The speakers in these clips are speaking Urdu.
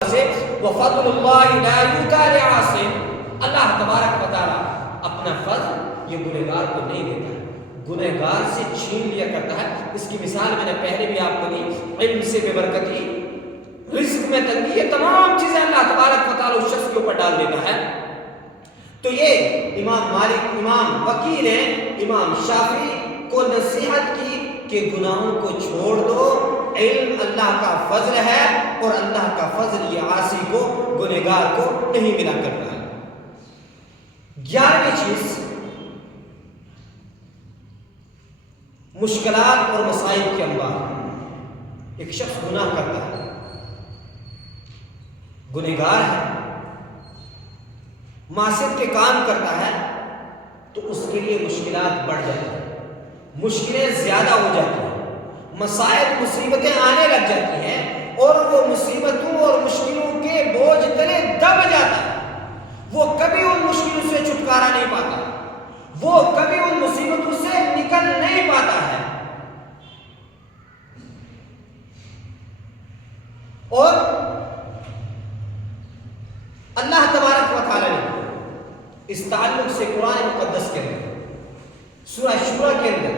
سے وَفَضْلُ اللَّهِ لَا يُؤْتَىٰ لِعَاصٍ، اللہ تبارک و تعالیٰ اپنا فضل یہ گنہگار کو نہیں دیتا ہے، گنہگار سے چھین لیا کرتا ہے۔ اس کی مثال میں نے پہلے بھی آپ کو دی، علم سے بے برکتی، رزق میں تنگی، یہ تمام چیزیں اللہ تبارک و تعالیٰ اس شخص کے اوپر ڈال دیتا ہے۔ تو یہ امام مالک، امام وکیل نے امام شافعی کو نصیحت کی کہ گناہوں کو چھوڑ دو، علم اللہ کا فضل ہے اور اللہ کا فضل یہ عاصی کو، گنہگار کو نہیں ملا کرتا ہے۔ 11ویں چیز مشکلات اور مسائل کے انواع۔ ایک شخص گناہ کرتا ہے، گنہگار ہے، معصیت کے کام کرتا ہے، تو اس کے لیے مشکلات بڑھ جاتی ہیں، مشکلیں زیادہ ہو جاتی ہیں، مسائل مصیبتیں آنے لگ جاتی ہیں، اور وہ مصیبتوں اور مشکلوں کے بوجھ تلے دب جاتا ہے۔ وہ کبھی ان مشکلوں سے چھٹکارا نہیں پاتا، وہ کبھی ان مصیبتوں سے نکل نہیں پاتا ہے، اور اللہ تبارک و تعالی نے اس تعلق سے قرآن مقدس کے اندر سورہ شورى کے اندر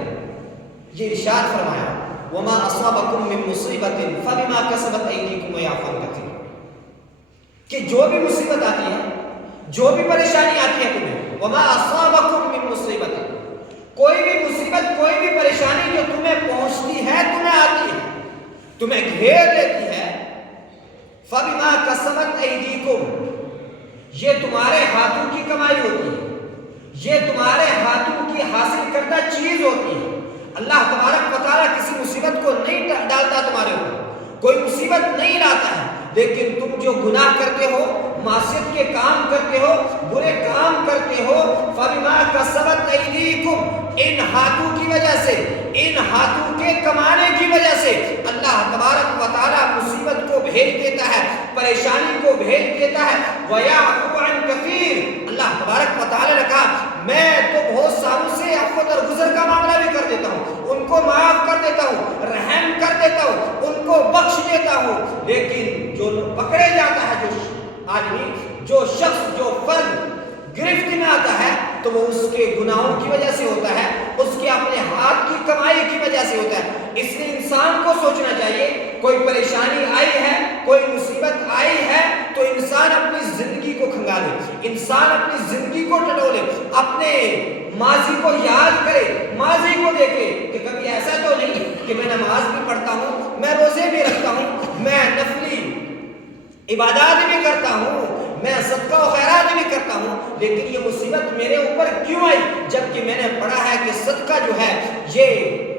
یہ ارشاد فرمایا وَمَا أَصَابَكُم مِّن مُّصِيبَةٍ فَبِمَا كَسَبَتْ أَيْدِيكُمْ وَيَعْفُو عَن كَثِيرٍ، کہ جو بھی مصیبت آتی ہے، جو بھی پریشانی آتی ہے تمہیں، وَمَا أَصَابَكُم مِّن مُّصِيبَةٍ، کوئی بھی مصیبت، کوئی بھی پریشانی جو تمہیں پہنچتی ہے، تمہیں آتی ہے، تمہیں گھیر لیتی ہے، فَبِمَا كَسَبَتْ أَيْدِيكُمْ، یہ تمہارے ہاتھوں کی کمائی ہوتی ہے، یہ تمہارے ہاتھوں کی حاصل کردہ چیز ہوتی ہے۔ اللہ تبارک و تعالیٰ کسی مصیبت کو نہیں ڈالتا تمہارے اوپر، کوئی مصیبت نہیں لاتا ہے، لیکن تم جو گناہ کرتے ہو، معصیت کے کام کرتے ہو، برے کام کرتے ہو، فَبِمَا كَسَبَتْ أَيْدِيكُمْ، ان ہاتھوں کی وجہ سے، ان ہاتھوں کے کمانے کی وجہ سے اللہ تبارک و تعالیٰ مصیبت کو بھیج دیتا ہے، پریشانی کو بھیج دیتا ہے۔ وَيَعْفُو عَن كَثِيرٍ، اللہ تبارک و تعالیٰ نے کہا میں تو بہت ساروں سے عفو درگزر کا معاملہ بھی کر دیتا ہوں، ان کو معاف کر دیتا ہوں، رحم کر دیتا ہوں، ان کو بخش دیتا ہوں، لیکن جو پکڑے جاتا ہے، جو آدمی، جو شخص، جو فرد گرفت میں آتا ہے، تو وہ اس کے گناہوں کی وجہ سے ہوتا ہے، اس کے اپنے ہاتھ کی کمائی کی وجہ سے ہوتا ہے۔ اس لیے انسان کو سوچنا چاہیے، کوئی پریشانی آئی ہے، کوئی مصیبت آئی ہے، تو انسان اپنی زندگی کو کھنگالے، انسان اپنی زندگی کو ٹٹولے، اپنے ماضی کو یاد کرے، ماضی کو دیکھے کہ کبھی ایسا تو نہیں کہ میں نماز بھی پڑھتا ہوں، میں روزے بھی رکھتا ہوں، میں نفلی عبادات بھی کرتا ہوں، میں صدقہ و خیرات بھی کرتا ہوں، لیکن یہ مصیبت میرے اوپر کیوں آئی؟ جبکہ میں نے پڑھا ہے کہ صدقہ جو ہے یہ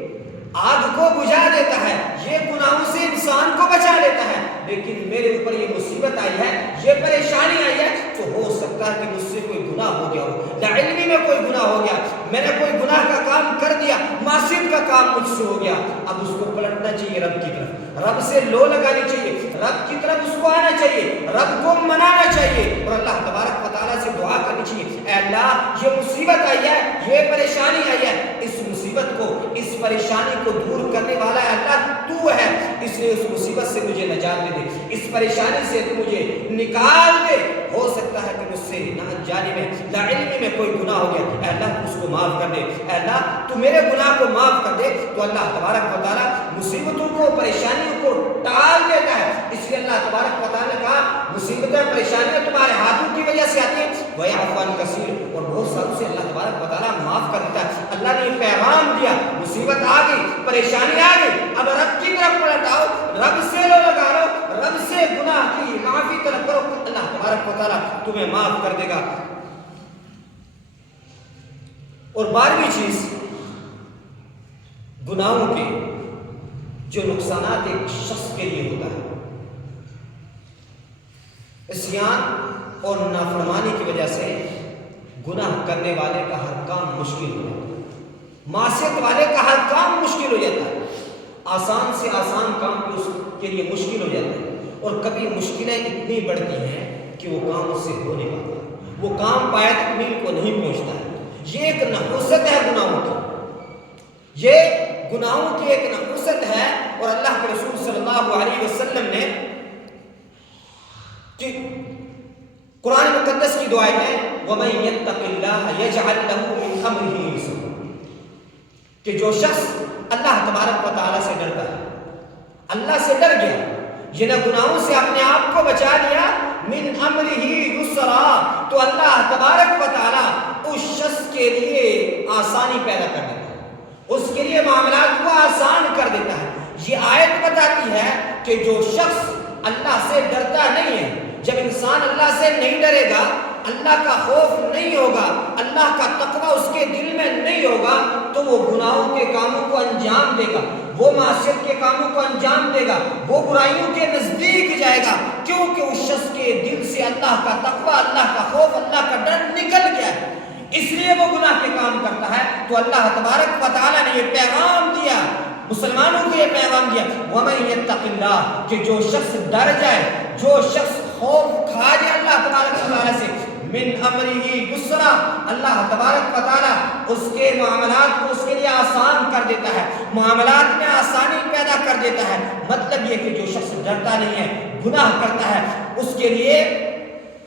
آگ کو بجھا دیتا ہے، یہ گناہوں سے انسان کو بچا لیتا ہے، لیکن میرے اوپر یہ مصیبت آئی ہے، یہ پریشانی آئی ہے، تو ہو سکتا ہے کہ مجھ سے کوئی گناہ ہو گیا ہو، لاعلمی میں کوئی گناہ ہو گیا، میں نے کوئی گناہ کا کام کر دیا، معصیت کا کام مجھ سے ہو گیا۔ اب اس کو پلٹنا چاہیے رب کی طرف، رب سے لو لگانی چاہیے، رب کی طرف اس کو آنا چاہیے، رب کو منانا چاہیے، اور اللہ تبارک و تعالیٰ سے دعا کرنی چاہیے، اے اللہ یہ مصیبت آئی ہے، یہ پریشانی آئی ہے، اس مصیبت کو، اس پریشانی کو دور کرنے والا ہے اللہ تو ہے، اس لیے اس مصیبت سے مجھے نجات دے دے، اس پریشانی سے تو مجھے نکال دے۔ ہو سکتا ہے کہ مجھ سے نہ جانے میں، لا علمی میں کوئی گناہ ہو گیا، اے اللہ تو اس کو معاف کر دے، اے اللہ تو میرے گناہ کو معاف کر دے، تو اللہ تبارک و تعالیٰ مصیبتوں کو، پریشانیوں کو ٹال دیتا ہے۔ اس لیے اللہ تبارک و تعالیٰ نے کہا مصیبتیں، پریشانیاں تمہارے ہاتھوں کی وجہ سے آتی ہیں، وَيَعْفُو عَن كَثِيرٍ، اور بہت ساروں سے اللہ تبارک و تعالیٰ معاف کر دیتا ہے۔ اللہ نے یہ پیغام دیا، مصیبت آ گئی، پریشانی آ گئی، اب رب کی طرف پلٹ آؤ، رب سے لو لگا لو، رب سے گناہ کی معافی طلب کرو، اللہ تبارک و تعالیٰ تمہیں معاف کر دے گا۔ اور 12ویں چیز گناہوں کے جو نقصانات ایک شخص کے لیے ہوتا ہے، عصیان اور نافرمانی کی وجہ سے گناہ کرنے والے کا ہر کام مشکل ہو جاتا ہے، معصیت والے کا ہر کام مشکل ہو جاتا ہے، آسان سے آسان کام بھی اس کے لیے مشکل ہو جاتا ہے، اور کبھی مشکلیں اتنی بڑھتی ہیں کہ وہ کام اس سے ہو نہیں پاتا، وہ کام پایہ تکمیل کو نہیں پہنچتا ہے۔ یہ ایک نحوست ہے گناہوں کی، یہ گناہوں کی ایک نحوست ہے، اور اللہ کے رسول صلی اللہ علیہ وسلم نے کہ قرآن مقدس کی دعائیں ہیں وَمَن يَتَّقِ اللَّهَ يَجْعَلْ لَهُ مِنْ أَمْرِهِ يُسْرًا، کہ جو شخص اللہ تبارک و تعالیٰ سے ڈرتا ہے، اللہ سے ڈر گیا، یہ نہ گناہوں سے اپنے آپ کو بچا لیا، من امرہ یسرا، تو اللہ تبارک و تعالیٰ اس شخص کے لیے آسانی پیدا کر دیتا ہے، اس کے لیے معاملات کو آسان کر دیتا ہے۔ یہ آیت بتاتی ہے کہ جو شخص اللہ سے ڈرتا نہیں ہے، جب انسان اللہ سے نہیں ڈرے گا، اللہ کا خوف نہیں ہوگا، اللہ کا تقوی اس کے دل میں نہیں ہوگا، تو وہ گناہوں کے کاموں کو انجام دے گا، وہ معصیت کے کاموں کو انجام دے گا، وہ برائیوں کے نزدیک جائے گا، کیونکہ اس شخص کے دل سے اللہ کا تقوی، اللہ کا خوف، اللہ کا ڈر نکل گیا ہے، اس لیے وہ گناہ کے کام کرتا ہے۔ تو اللہ تبارک و تعالیٰ نے یہ پیغام دیا، مسلمانوں کو یہ پیغام دیا وَمَن يَتَّقِ اللَّهَ، کہ جو شخص ڈر جائے، جو شخص خوف کھا جائے اللہ تبارک و تعالیٰ سے، من امرہ یسرا، اللہ تبارک و تعالیٰ اس کے معاملات کو اس کے لیے آسان کر دیتا ہے، معاملات میں آسانی پیدا کر دیتا ہے۔ مطلب یہ کہ جو شخص ڈرتا نہیں ہے، گناہ کرتا ہے، اس کے لیے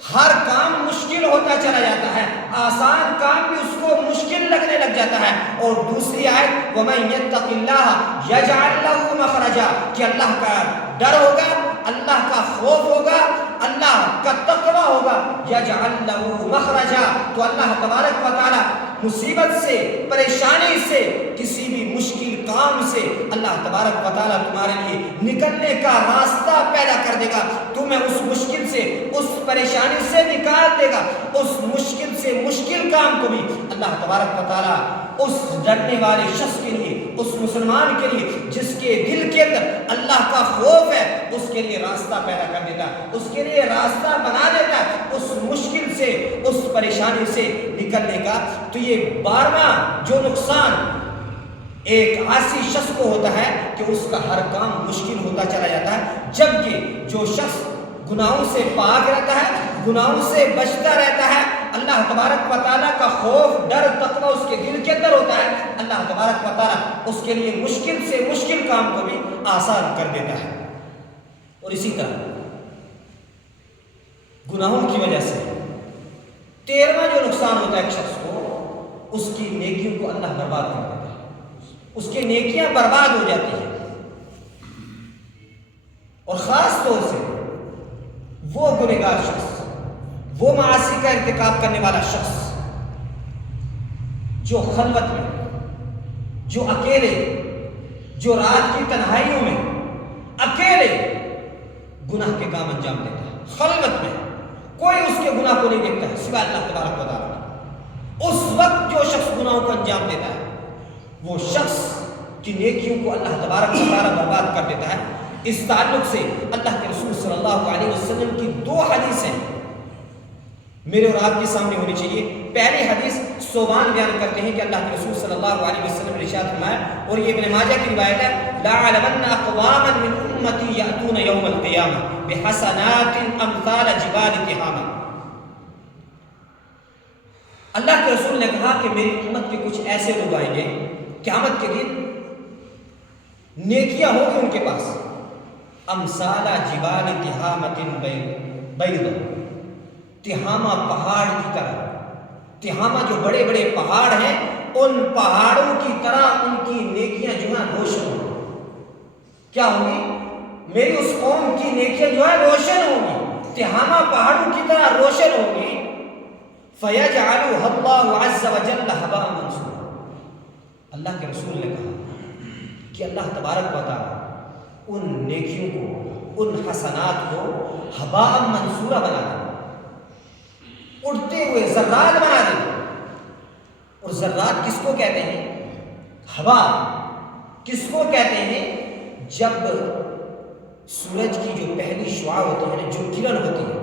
ہر کام مشکل ہوتا چلا جاتا ہے، آسان کام بھی اس کو مشکل لگنے لگ جاتا ہے۔ اور دوسری آیت وَمَن يَتَّقِ اللَّهَ يَجْعَلْ لَهُ مَخْرَجًا، کہ اللہ کا ڈر ہوگا، اللہ کا خوف ہوگا، اللہ کا تقوی ہوگا، یجعل لَهُ مَخْرَجًا، تو اللہ تبارک و تعالیٰ مصیبت سے، پریشانی سے، کسی بھی مشکل کام سے اللہ تبارک و تعالیٰ تمہارے لیے نکلنے کا راستہ پیدا کر دے گا، تمہیں اس مشکل سے، اس پریشانی سے نکال دے گا، اس مشکل سے مشکل کام کو بھی اللہ تبارک و تعالیٰ اس ڈرنے والے شخص کے لیے، اس مسلمان کے لیے جس کے دل کے اندر اللہ کا خوف ہے، اس کے لیے راستہ پیدا کر دیتا ہے، اس کے لیے راستہ بنا دیتا ہے اس مشکل سے، اس پریشانی سے نکلنے کا۔ تو یہ 12واں جو نقصان ایک عاصی شخص کو ہوتا ہے کہ اس کا ہر کام مشکل ہوتا چلا جاتا ہے، جبکہ جو شخص گناہوں سے پاک رہتا ہے، گناہوں سے بچتا رہتا ہے، اللہ تبارک و تعالیٰ کا خوف، ڈر، تقوی اس کے دل کے اندر ہوتا ہے، اللہ تبارک و تعالیٰ اس کے لیے مشکل سے مشکل کام کو بھی آسان کر دیتا ہے۔ اور اسی طرح گناہوں کی وجہ سے 13واں جو نقصان ہوتا ہے ایک شخص کو، اس کی نیکیوں کو اللہ برباد کر دیتا ہے، اس کی نیکیاں برباد ہو جاتی ہیں، اور خاص طور سے وہ گنہگار شخص، وہ معاصی کا ارتکاب کرنے والا شخص جو خلوت میں، جو اکیلے، جو رات کی تنہائیوں میں اکیلے گناہ کے کام انجام دیتا ہے، خلوت میں کوئی اس کے گناہ کو نہیں دیکھتا ہے سوائے اللہ تبارک و تعالیٰ، اس وقت جو شخص گناہوں کو انجام دیتا ہے وہ شخص کی نیکیوں کو اللہ تبارک و تعالیٰ برباد کر دیتا ہے۔ اس تعلق سے اللہ کے رسول صلی اللہ علیہ وسلم کی 2 حدیثیں میرے اور آپ کے سامنے ہونی چاہیے۔ پہلی حدیث صوبان بیان کرتے ہیں کہ اللہ کے رسول صلی اللہ علیہ وسلم نے ارشاد فرمایا، اور یہ ابن ماجہ کی روایت ہے، لَأَعْلَمَنَّ أَقْوَامًا مِّنْ أُمَّتِي يَأْتُونَ يَوْمَ الْقِيَامَةِ بِحَسَنَاتٍ أَمْثَالَ جِبَالِ تِحَامَةٍ۔ اللہ کے رسول نے کہا کہ میری امت کے کچھ ایسے لوگ آئیں گے قیامت کے دن، نیکیاں ہوں گی ان کے پاس، امثال جبال تہامۃ بیض، تہامہ پہاڑ کی طرح، تہامہ جو بڑے بڑے پہاڑ ہیں ان پہاڑوں کی طرح ان کی نیکیاں جو ہیں روشن ہوں گی۔ کیا ہوں گی؟ میری اس قوم کی نیکیاں جو ہیں روشن ہوں گی، تہامہ پہاڑوں کی طرح روشن ہوں گی۔ فَيَجْعَلُهَا اللَّهُ عَزَّ وَجَلَّ هَبَاءً مَنْثُورًا، اللہ کے رسول نے کہا کہ اللہ تبارک و تعالیٰ ان نیکیوں کو، ان حسنات کو ہباء منصورہ بنا دے، اڑتے ہوئے ذرات بنا دے۔ اور ذرات کس کو کہتے ہیں؟ ہوا کس کو کہتے ہیں؟ جب سورج کی جو پہلی شعاع ہوتی ہے، جو کرن ہوتی ہے،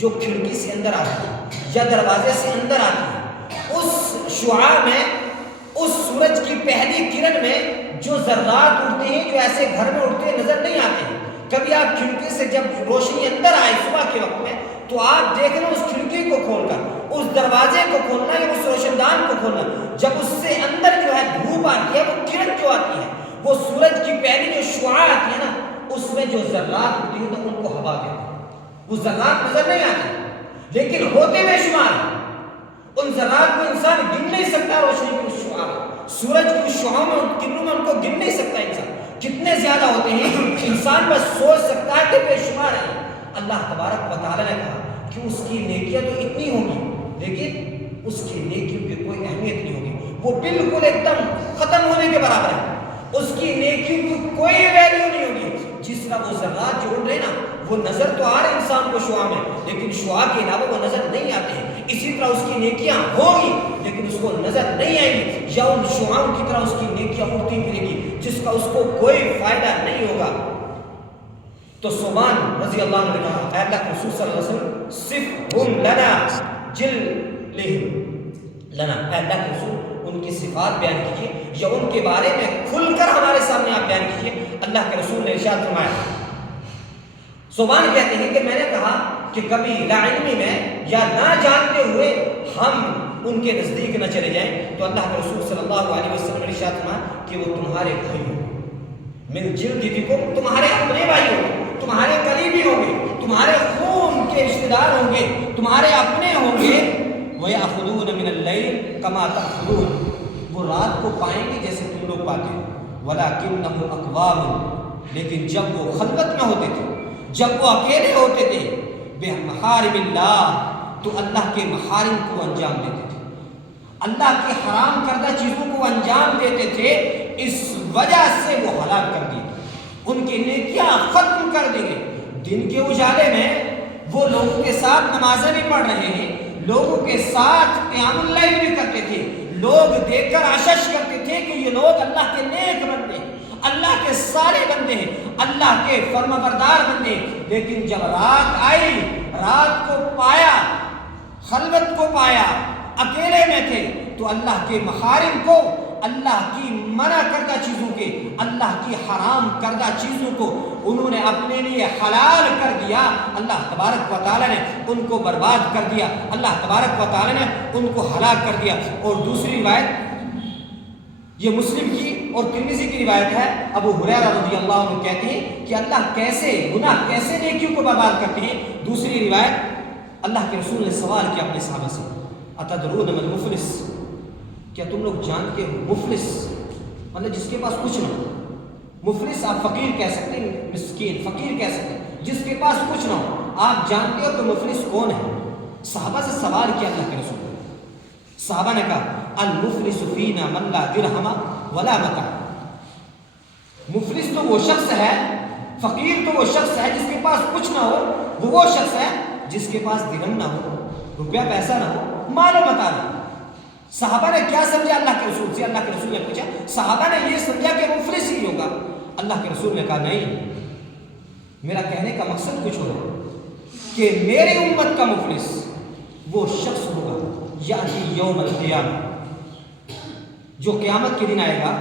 جو کھڑکی سے اندر آتی ہے یا دروازے سے اندر آتی ہے، اس شعاع میں، اس سورج کی پہلی کرن میں جو ذرات اڑتے ہیں، جو ایسے گھر میں اڑتے ہیں نظر نہیں آتے ہیں۔ کبھی آپ کھڑکی سے جب روشنی اندر آئے صبح کے وقت میں، تو آپ دیکھ رہے اس کھڑکی کو کھول کر، اس دروازے کو کھولنا یا اس روشن دان کو کھولنا، جب اس سے اندر جو ہے دھوپ آتی ہے، وہ کرن جو آتی ہے، وہ سورج کی پہلی جو شعاع آتی ہے نا، اس میں جو ذرات ہوتی ہیں تو ان کو ہوا کہتے ہیں۔ وہ ذرات نظر نہیں آتے لیکن ہوتے بے شمار ہیں۔ ان ذرات کو انسان گن نہیں سکتا، روشنی کی اس شعاع میں، سورج کی اس شعاع میں، کرنوں میں ان کو گن نہیں سکتا انسان کتنے زیادہ ہوتے ہیں، انسان بس سوچ سکتا ہے کہ بے شمار ہیں۔ اللہ تبارک و تعالیٰ نے کہا کہ اس کی نیکیاں تو اتنی ہوں گی لیکن اس کی نیکیوں کی کوئی اہمیت نہیں ہوگی، وہ بالکل ایک دم ختم ہونے کے برابر ہے، اس کی نیکیوں کی کوئی ویلیو نہیں ہوگی۔ جس طرح وہ ذرات جو اڑ رہے نا وہ نظر تو آ رہے انسان کو شعاع میں لیکن شعاع کے علاوہ وہ نظر نہیں آتے ہیں، اسی طرح اس کی نیکیاں ہوگی لیکن اس کو نظر نہیں آئیں گی، یا ان شعاعوں کی طرح اس کی نیکیاں اڑتی پھریں گی جس کا اس کو کوئی فائدہ نہیں ہوگا۔ تو صوبان رضی اللہ عنہ نے کہا اے اللہ کے رسول صلی اللہ علیہ وسلم صفہم لنا جلہم لنا، اے اللہ کے رسول ان کی صفات بیان کیجئے یا ان کے بارے میں کھل کر ہمارے سامنے آپ بیان کیجئے۔ اللہ کے رسول نے ارشاد فرمایا، صوبان کہتے ہیں کہ میں نے کہا کہ کبھی لاعلمی میں یا نہ جانتے ہوئے ہم ان کے نزدیک نہ چلے جائیں تو اللہ کے رسول صلی اللہ علیہ وسلم نے ارشاد فرمایا کہ وہ تمہارے بھائی ہوں من جلدکم، تمہارے اپنے بھائی ہوں گے، تمہارے قریبی ہوں گے، تمہارے خون کے رشتہ دار ہوں گے، تمہارے اپنے ہوں گے۔ وَيَأْخُذُونَ مِنَ اللَّيْلِ كَمَا تَأْخُذُونَ، وہ رات کو پائیں گے جیسے تم لوگ پاتے ہو، وَلَكِنَّهُ أَقْوَامٌ، لیکن جب وہ خلوت میں ہوتے تھے، جب وہ اکیلے ہوتے تھے، بِمَحَارِمِ اللَّهِ، تو اللہ کے محارم کو انجام دیتے تھے، اللہ کے حرام کردہ چیزوں کو انجام دیتے تھے، اس وجہ سے وہ ہلاک کر دیے، ان کی نیکیاں ختم کر دی گئی۔ دن کے اجالے میں وہ لوگوں کے ساتھ نمازیں بھی پڑھ رہے ہیں، لوگوں کے ساتھ قیام اللیل بھی کرتے تھے، لوگ دیکھ کر آشش کرتے تھے کہ یہ لوگ اللہ کے نیک بندے ہیں، اللہ کے سارے بندے ہیں، اللہ کے فرمانبردار بندے ہیں، لیکن جب رات آئی، رات کو پایا، خلوت کو پایا، اکیلے میں تھے تو اللہ کے محارم کو، اللہ کی منع کردہ چیزوں کے، اللہ کی حرام کردہ چیزوں کو انہوں نے اپنے لیے حلال کر دیا، اللہ تبارک و تعالیٰ نے ان کو برباد کر دیا، اللہ تبارک و تعالیٰ نے ان کو ہلاک کر دیا۔ اور دوسری روایت یہ مسلم کی اور ترمذی کی روایت ہے، ابو ہریرہ رضی اللہ عنہ کہتے ہیں کہ اللہ کیسے گناہ کیسے نیکیوں کو برباد کرتے ہیں۔ دوسری روایت اللہ کے رسول نے سوال کیا اپنے صحابہ سے، اتدرون من المفلس، کیا تم لوگ جانتے ہو مفلس مطلب جس کے پاس کچھ نہ ہو، مفلس آپ فقیر کہہ سکتے ہیں، مسکین فقیر کہہ سکتے ہیں، جس کے پاس کچھ نہ ہو، آپ جانتے ہو کہ مفلس کون ہے؟ صحابہ سے سوال کیا اللہ کے رسول نے، صحابہ نے کہا المفلس فینا من لا درہم ولا متاع، مفلس تو وہ شخص ہے، فقیر تو وہ شخص ہے جس کے پاس کچھ نہ ہو، وہ شخص ہے جس کے پاس درہم نہ ہو، روپیہ پیسہ نہ ہو، مال و متاع نہ ہو۔ صحابہ نے کیا سمجھا اللہ کے رسول سے؟ اللہ کے رسول نے پوچھا، صحابہ نے یہ سمجھا کہ مفلس ہی ہوگا، اللہ کے رسول نے کہا نہیں، میرا کہنے کا مقصد کچھ اور ہے کہ میری امت کا مفلس وہ شخص ہوگا یعنی یوم القیامہ، جو قیامت کے دن آئے گا،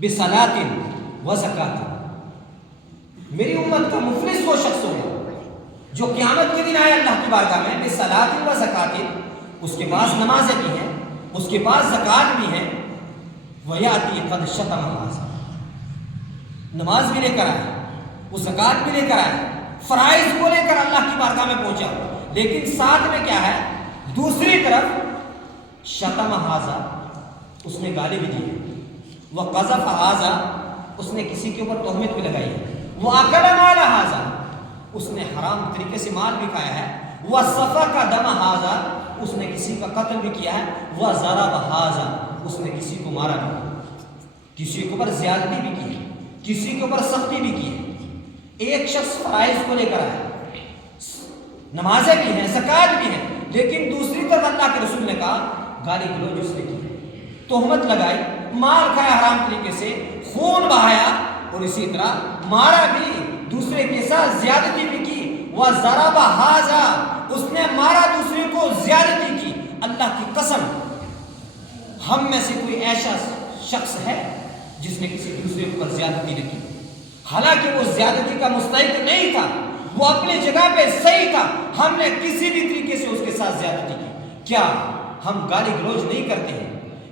بصلاۃ و زکاۃ، میری امت کا مفلس وہ شخص ہوگا جو قیامت کے دن آئے اللہ کی بارگاہ میں، بصلاۃ و زکاۃ، اس کے پاس نمازیں بھی ہیں، اس کے پاس زکوٰۃ بھی ہے، وَيَأْتِي قَدْ شَتَمَ هَٰذَا، نماز بھی لے کر آئے، وہ زکوٰۃ بھی لے کر آئے، فرائض کو لے کر اللہ کی بارگاہ میں پہنچا، لیکن ساتھ میں کیا ہے؟ دوسری طرف شتم هَٰذَا، اس نے گالی بھی دی ہے، وَقَذَفَ هَٰذَا، اس نے کسی کے اوپر تہمت بھی لگائی ہے، وَأَكَلَ مَالَ هَٰذَا، اس نے حرام طریقے سے مال بھی کھایا ہے، وَسَفَكَ دَمَ هَٰذَا، اس نے کسی کا قتل بھی کیا ہے، وَضَرَبَ هَٰذَا، اس نے کسی کو مارا بھی، کسی کے اوپر زیادتی بھی کی ہے، کسی کے اوپر سختی بھی کی ہے۔ ایک شخص فرائض کو لے کر آیا، نمازیں بھی ہیں، زکوٰۃ بھی ہیں، لیکن دوسری طرف اللہ کے رسول نے کہا گالی گلوچ اس نے کی، تہمت لگائی، مال کھایا حرام طریقے سے، خون بہایا، اور اسی طرح مارا بھی، دوسرے کے ساتھ زیادتی بھی کی، وَضَرَبَ هَٰذَا، اس نے مارا دوسرے کو، زیادتی کی۔ اللہ کی قسم ہم میں سے کوئی ایسا شخص ہے جس نے کسی دوسرے پر زیادتی نہیں کی، حالانکہ وہ زیادتی کا مستحق نہیں تھا، وہ اپنی جگہ پہ صحیح تھا، ہم نے کسی بھی طریقے سے اس کے ساتھ زیادتی کی۔ کیا ہم گالی گلوچ نہیں کرتے ہیں؟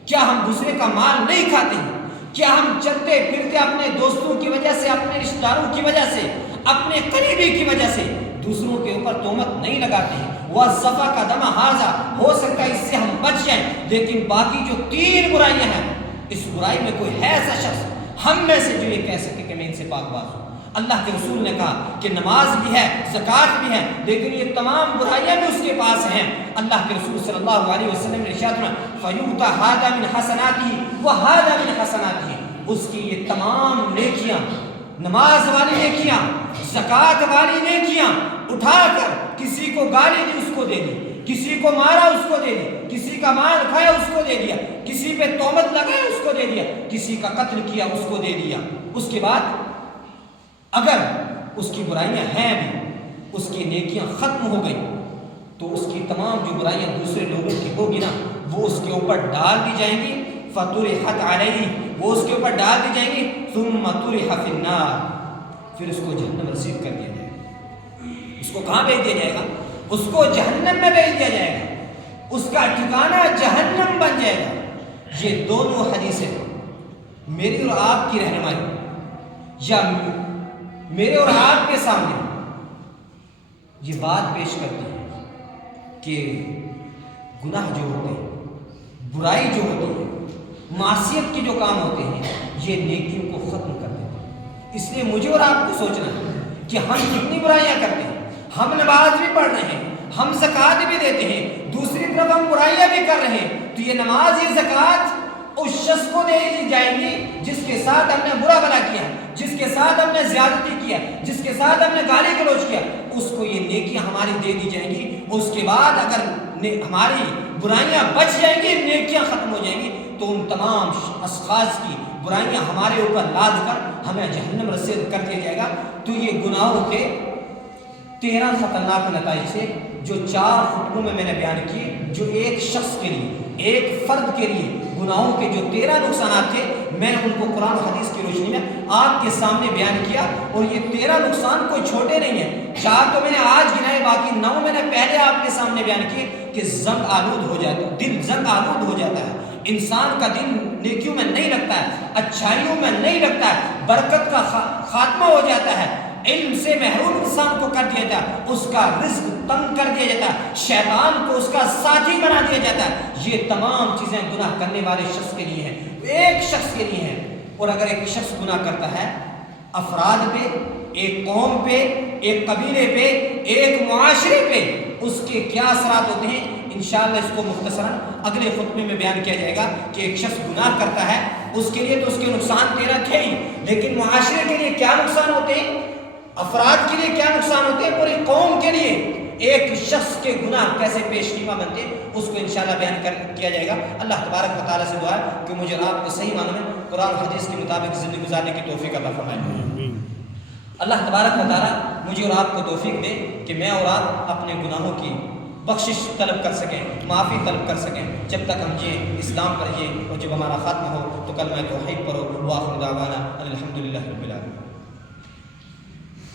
کیا ہم دوسرے کا مال نہیں کھاتے ہیں؟ کیا ہم چلتے پھرتے اپنے دوستوں کی وجہ سے، اپنے رشتہ داروں کی وجہ سے، اپنے قریبی کی وجہ سے دوسروں کے اوپر تہمت نہیں لگاتے ہیں۔ وَالصَّفَا کا دم حاضہ، ہو سکتا ہے اس سے ہم بچ جائیں، لیکن باقی جو 3 برائیاں ہیں اس برائی میں کوئی ہے ایسا شخص ہم میں سے جو یہ کہہ سکے کہ میں ان سے پاک باز ہوں۔ اللہ کے رسول نے کہا کہ نماز بھی ہے، زکوٰۃ بھی ہے، لیکن یہ تمام برائیاں بھی اس کے پاس ہیں۔ اللہ کے رسول صلی اللہ علیہ وسلم نے ارشاد فرمایا فَيُؤْتَى هَذَا مِنْ حَسَنَاتِهِ وَهَذَا مِنْ حَسَنَاتِهِ، اس کی یہ تمام نیکیاں، نماز والی نیکیاں، زکوٰۃ والی نیکیاں اٹھا کر کسی کو گالی دی اس کو دے دی، کسی کو مارا اس کو دے دی، کسی کا مال کھایا اس کو دے دیا، کسی پہ تہمت لگایا اس کو دے دیا، کسی کا قتل کیا اس کو دے دیا۔ اس کے بعد اگر اس کی برائیاں ہیں بھی، اس کی نیکیاں ختم ہو گئی تو اس کی تمام جو برائیاں دوسرے لوگوں کی ہوگی نا وہ اس کے اوپر ڈال دی جائیں گی، فَطُرِحَتْ عَلَيْهِ، وہ اس کے اوپر ڈال دی جائیں گی، ثُمَّ طُرِحَ فِي النَّارِ، پھر اس کو جہنم رسید کر دیا جائے گا۔ اس کو کہاں بھیج دیا جائے گا؟ اس کو جہنم میں بھیج دیا جائے گا، اس کا ٹھکانہ جہنم بن جائے گا۔ یہ دونوں حدیثیں میری اور آپ کی رہنمائی یا میرے اور آپ کے سامنے یہ بات پیش کرتی ہے کہ گناہ جو ہوتے ہیں، برائی جو ہوتی ہے، معصیت کے جو کام ہوتے ہیں، یہ نیکیوں کو ختم کر دیتے ہیں۔ اس لیے مجھے اور آپ کو سوچنا ہے کہ ہم کتنی برائیاں کرتے ہیں، ہم نماز بھی پڑھ رہے ہیں، ہم زکوٰۃ بھی دیتے ہیں، دوسری طرف ہم برائیاں بھی کر رہے ہیں، تو یہ نماز، یہ زکوٰۃ اس شخص کو دے دی جائیں گی جس کے ساتھ ہم نے برا بھلا کیا، جس کے ساتھ ہم نے زیادتی کیا، جس کے ساتھ ہم نے گالی گلوچ کیا، اس کو یہ نیکیاں ہماری دے دی جائیں گی۔ اس کے بعد اگر ہماری برائیاں بچ جائیں گی، نیکیاں ختم ہو جائیں گی، تو ان تمام اشخاص کی برائیاں ہمارے اوپر لاد کر ہمیں جہنم رسید کر دیا جائے گا۔ تو یہ گناہوں کے 13 خطرناک نتائج سے جو 4 خطبوں میں نے بیان کیے، جو ایک شخص کے لیے، ایک فرد کے لیے گناہوں کے جو 13 نقصانات تھے، میں نے ان کو قرآن و حدیث کی روشنی میں آپ کے سامنے بیان کیا۔ اور یہ 13 نقصان کوئی چھوٹے نہیں ہیں، 4 تو میں نے آج گنائے، باقی 9 میں نے پہلے آپ کے سامنے بیان کیے کہ زنگ آلود ہو جاتا ہے، دل زنگ آلود ہو جاتا ہے، انسان کا دل نیکیوں میں نہیں لگتا ہے، اچھائیوں میں نہیں لگتا ہے، برکت کا خاتمہ ہو جاتا ہے، علم سے محروم انسان کو کر دیا جاتا ہے، اس کا رزق تنگ کر دیا جاتا ہے، شیطان کو اس کا ساتھی بنا دیا جاتا ہے۔ یہ تمام چیزیں گناہ کرنے والے شخص کے لیے ہیں، ایک شخص کے لیے ہیں۔ اور اگر ایک شخص گناہ کرتا ہے، افراد پہ، ایک قوم پہ، ایک قبیلے پہ، ایک معاشرے پہ اس کے کیا اثرات ہوتے ہیں، انشاءاللہ اس کو مختصراً اگلے خطبے میں بیان کیا جائے گا کہ ایک شخص گناہ کرتا ہے، اس کے لیے تو اس کے نقصان 13 تھے ہی، لیکن معاشرے کے لیے کیا نقصان ہوتے ہیں، افراد کے لیے کیا نقصان ہوتے ہیں، پوری قوم کے لیے ایک شخص کے گناہ کیسے پیش خیمہ بنتے ہیں، اس کو انشاءاللہ بیان کیا جائے گا۔ اللہ تبارک و تعالیٰ سے دعا ہے کہ مجھے اور آپ کو صحیح معنوں میں قرآن حدیث کے مطابق زندگی گزارنے کی توفیق عطا فرمائے۔ اللہ تبارک و تعالیٰ مجھے اور آپ کو توفیق دے کہ میں اور آپ اپنے گناہوں کی بخشش طلب کر سکیں، معافی طلب کر سکیں، جب تک ہم جئیں اسلام پر جئیں، اور جب ہمارا خاتمہ ہو تو کلمہ توحید پڑھو۔ وآخر دعوانا الحمدللہ رب العالمین۔